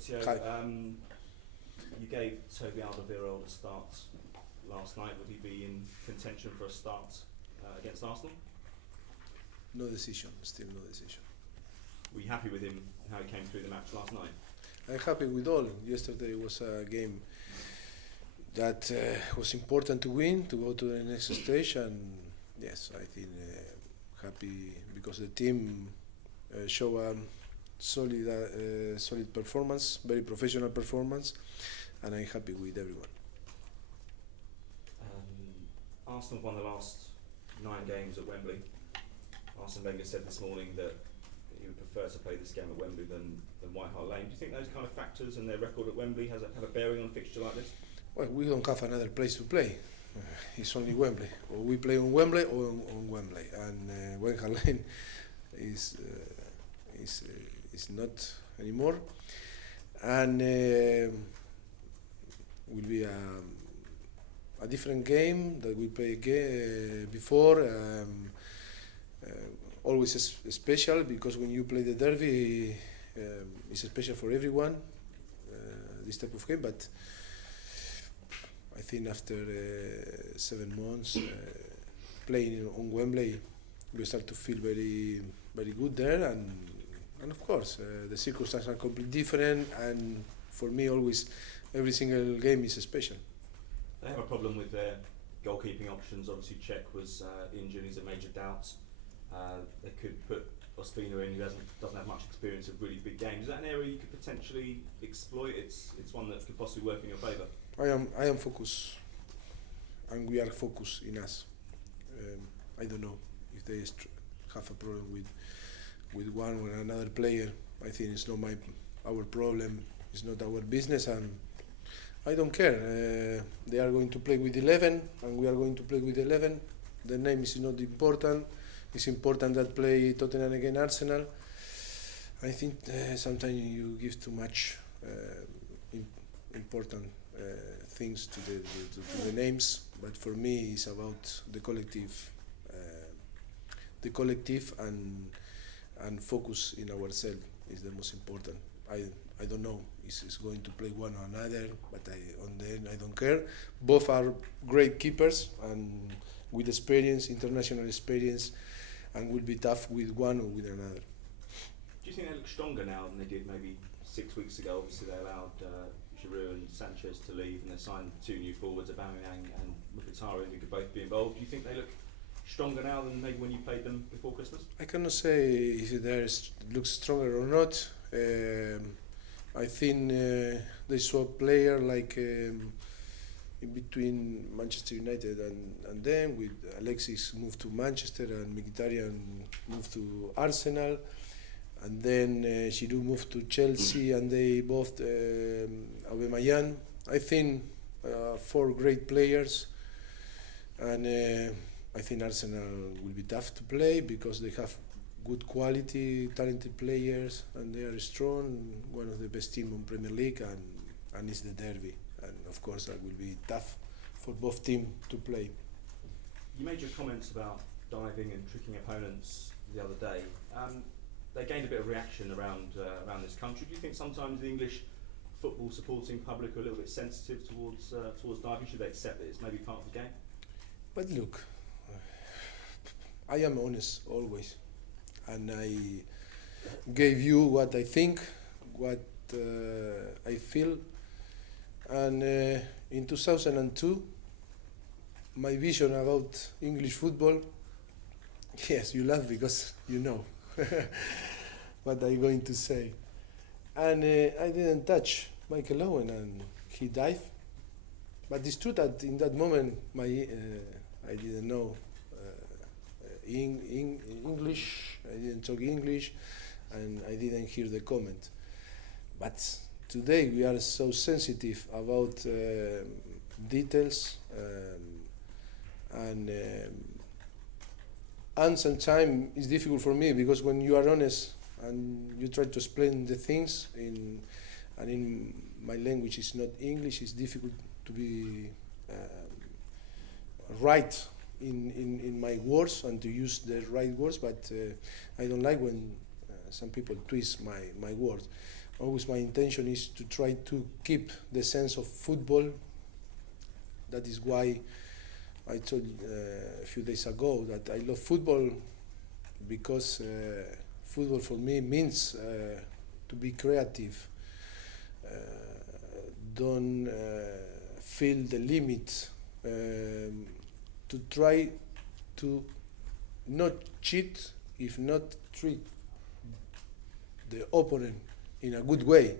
Maurizio. Hi. You gave Toby Alderweireld a start last night. Would he be in contention for a start against Arsenal? No decision, still no decision. Were you happy with him, how he came through the match last night? I'm happy with all. Yesterday was a game that was important to win, to go to the next stage, and yes, I think happy because the team show a solid performance, very professional performance, and I'm happy with everyone. Arsenal won the last 9 games at Wembley. Arsene Wenger said this morning that he would prefer to play this game at Wembley than White Hart Lane. Do you think those kind of factors and their record at Wembley have a bearing on a fixture like this? Well, we don't have another place to play. It's only Wembley. Or we play on Wembley or on Wembley. And White Hart Lane is not anymore. And will be a different game that we played before. Always special because when you play the derby, it's special for everyone. This type of game, but I think after 7 months playing on Wembley, we start to feel very, very good there, and of course the circumstances are completely different. And for me, always every single game is special. They have a problem with their goalkeeping options. Obviously, Czech was injured; he's a major doubt. They could put Ospina in, who doesn't have much experience of really big games. Is that an area you could potentially exploit? It's one that could possibly work in your favour. I am focused, and we are focused in us. I don't know if they have a problem with one or another player. I think it's not our problem. It's not our business, and I don't care. They are going to play with 11, and we are going to play with 11. The name is not important. It's important that play Tottenham against Arsenal. I think sometimes you give too much important things to the names, but for me it's about the collective and focus in ourselves is the most important. I don't know if it's going to play one or another, but on the end I don't care. Both are great keepers and with experience, international experience, and will be tough with one or with another. Do you think they look stronger now than they did maybe 6 weeks ago? Obviously they allowed Giroud and Sanchez to leave, and they signed 2 new forwards, Aubameyang and Mkhitaryan, who could both be involved. Do you think they look stronger now than maybe when you played them before Christmas? I cannot say if they look stronger or not. I think they saw a player like in between Manchester United and them, with Alexis moved to Manchester and Mkhitaryan moved to Arsenal, and then Giroud moved to Chelsea, and they both Aubameyang. I think 4 great players, and I think Arsenal will be tough to play because they have good quality, talented players, and they are strong. One of the best teams in Premier League, and it's the derby. And of course that will be tough for both teams to play. You made your comments about diving and tricking opponents the other day. They gained a bit of reaction around this country. Do you think sometimes the English football supporting public are a little bit sensitive towards diving? Should they accept that it's maybe part of the game? But look, I am honest always, and I gave you what I think, what I feel. And in 2002, my vision about English football, yes, you laugh because you know what I'm going to say. And I didn't touch Michael Owen, and he dived. But it's true that in that moment, I didn't know English, I didn't talk English, and I didn't hear the comment. But today we are so sensitive about details, and sometimes it's difficult for me because when you are honest and you try to explain the things in my language is not English, it's difficult to be right in my words and to use the right words. But I don't like when some people twist my words. Always my intention is to try to keep the sense of football. That is why I told a few days ago that I love football, because football for me means to be creative, don't feel the limit, to try to not cheat, if not treat the opponent in a good way.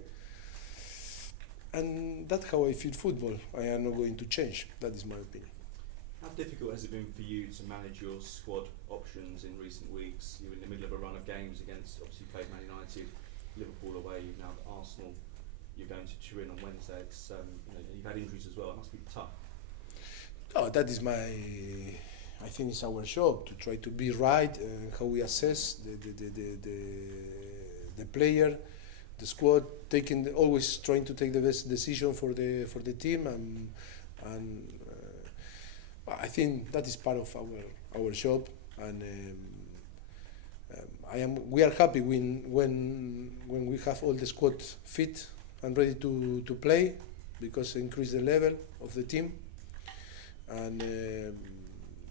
And that's how I feel football. I am not going to change. That is my opinion. How difficult has it been for you to manage your squad options in recent weeks? You're in the middle of a run of games against, obviously you played Man United, Liverpool away, you've now got Arsenal, you're going to Turin on Wednesday. It's, you've had injuries as well, it must be tough. Oh, that is I think it's our job to try to be right, how we assess the player, the squad, always trying to take the best decision for the team, and I think that is part of our job, and we are happy when we have all the squad fit and ready to play, because it increase the level of the team, and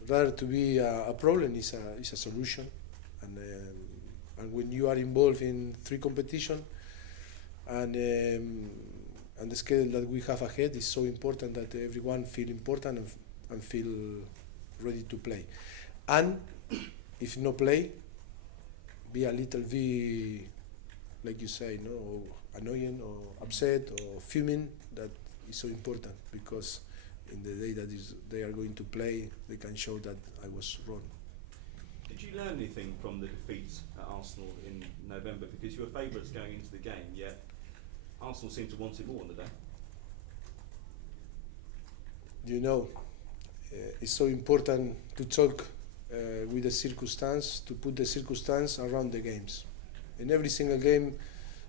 rather to be a problem is a solution, and when you are involved in 3 competitions, and the schedule that we have ahead is so important that everyone feel important and feel ready to play. And if no play, be a little bit, like you say, no, or annoying or upset or fuming. That is so important, because in the day that they are going to play, they can show that I was wrong. Did you learn anything from the defeat at Arsenal in November? Because you were favourites going into the game, yet Arsenal seemed to want it more on the day. You know, it's so important to talk with the circumstance, to put the circumstance around the games. In every single game,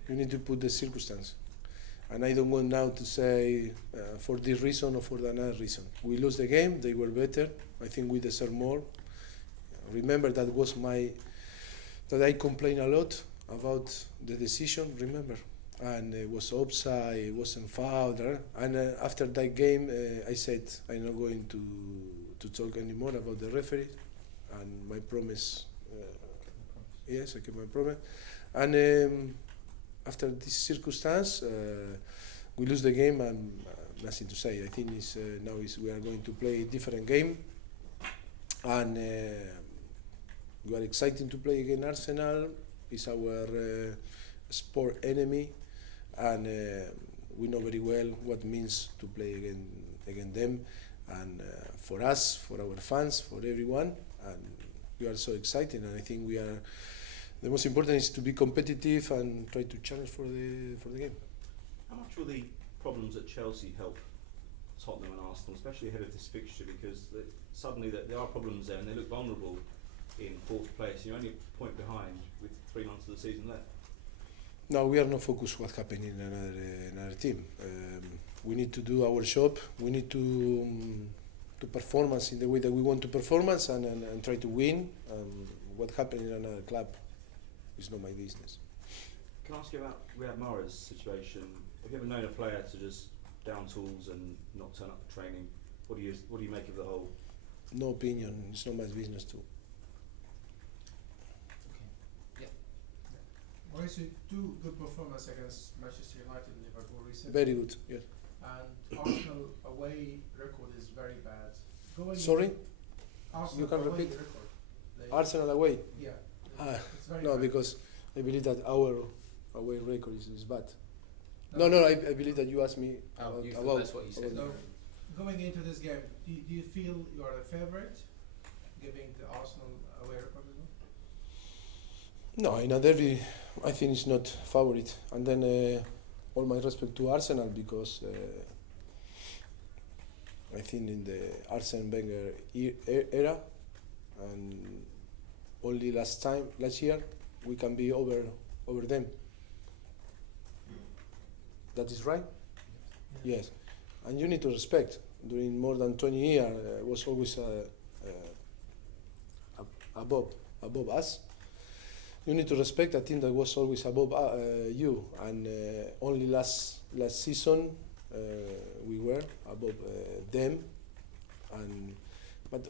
you need to put the circumstance. And I don't want now to say for this reason or for another reason. We lost the game, they were better. I think we deserve more. Remember that I complained a lot about the decision, remember? And it was offside, it wasn't foul. And after that game, I said I'm not going to talk anymore about the referee. And my promise, yes, I kept my promise. And after this circumstance, we lose the game, and nothing to say. I think now we are going to play a different game, and we are excited to play against Arsenal. It's our sport enemy, and we know very well what it means to play against them, and for us, for our fans, for everyone, and we are so excited. And I think the most important is to be competitive and try to challenge for the game. How much will the problems at Chelsea help Tottenham and Arsenal, especially ahead of this fixture? Because suddenly there are problems there, and they look vulnerable in 4th place. You're only a point behind with 3 months of the season left. No, we are not focused on what's happening in another team. We need to do our job. We need to performance in the way that we want to performance, and try to win. What happened in another club is not my business. Can I ask you about Riyad Mahrez's situation? Have you ever known a player to just down tools and not turn up for training? What do you make of the whole? No opinion. It's not my business too. Mauricio, 2 good performances against Manchester United and Liverpool recently. Very good. Yes. And Arsenal away record is very bad. Sorry? Arsenal You can away repeat? record. Arsenal away. Yeah. It's very No, bad. because I believe that our away record is bad. No. No, I believe that you asked me You thought about. that's what you said. So, going into this game, do you feel you are a favourite, giving the Arsenal away record as well? No, in a derby, I think it's not favorite. And then all my respect to Arsenal, because I think in the Arsene Wenger era, and only last year, we can be over them. That is right? Yes. And you need to respect. During more than 20 years, was always above us. You need to respect a team that was always above you, and only last season we were above them, but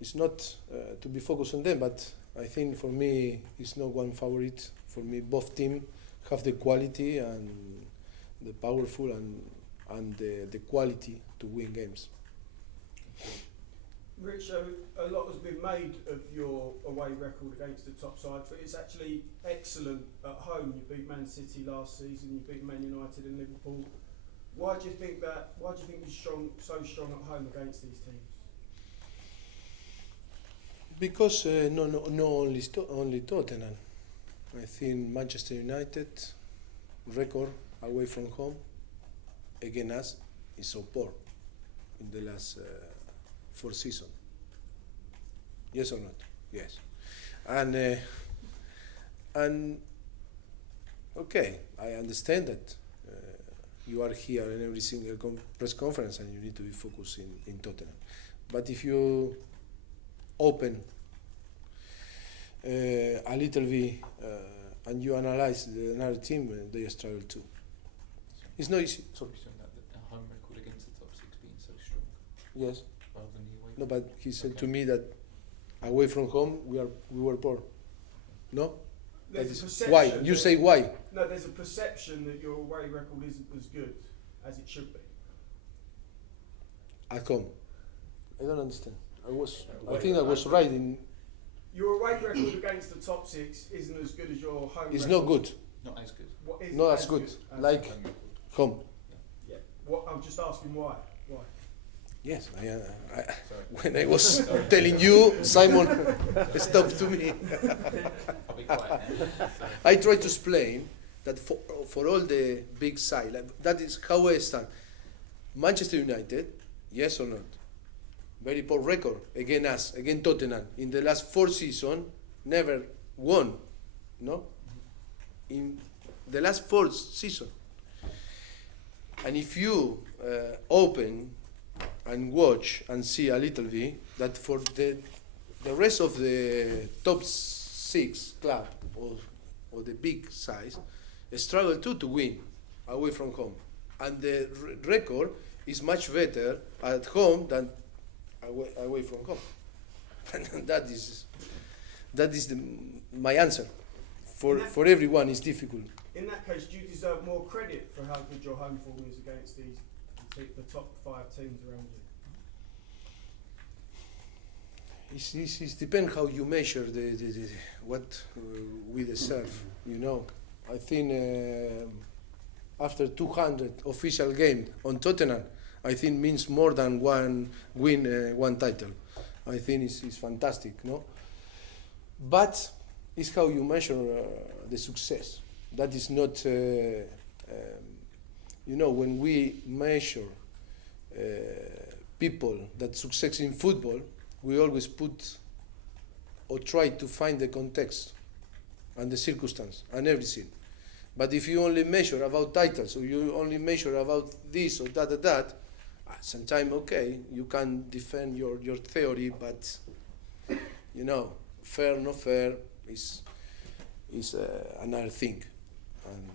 it's not to be focused on them. But I think for me, it's not one favorite. For me, both teams have the quality and the powerful and the quality to win games. Mauricio, a lot has been made of your away record against the top sides, but it's actually excellent at home. You beat Man City last season, you beat Man United and Liverpool. Why do you think that? Why do you think you're so strong at home against these teams? Because no only Tottenham. I think Manchester United record away from home against us is so poor in the last 4 seasons. Yes or not? Yes. And okay, I understand that you are here in every single press conference and you need to be focused in Tottenham. But if you open a little bit and you analyze another team, they struggle too. It's not easy. Sorry. The home record against the top 6 being so strong. Yes. Rather than the away. No, but he said to me that away from home we were poor. No? There's a perception. Why? You say why? No, there's a perception that your away record isn't as good as it should be. At home. I don't understand. I think I was right in. Your away record against the top 6 isn't as good as your home. It's record. not good. Not as good. What is Not as good. as Like Home record. home. Yeah. What I'm just asking why. Why? Yes. Sorry. When I was telling you, Simon stopped to me. I'll be quiet now. I try to explain that for all the big side, like that is how I start. Manchester United, yes or not? Very poor record against us, against Tottenham. In the last 4 seasons, never won. No? In the last 4 seasons. And if you open and watch and see a little bit, that for the rest of the top 6 club or the big size, struggle too to win away from home. And the record is much better at home than away from home. And that is my answer. For everyone, it's difficult. In that case, do you deserve more credit for how good your home form is against the top 5 teams around you? It depends how you measure what we deserve. You know, I think after 200 official games on Tottenham, I think means more than one title. I think it's fantastic, no? But it's how you measure the success. That is not, when we measure people that success in football, we always put or try to find the context and the circumstance and everything. But if you only measure about titles or you only measure about this or that, sometimes, okay, you can defend your theory, but, fair, not fair is another thing. And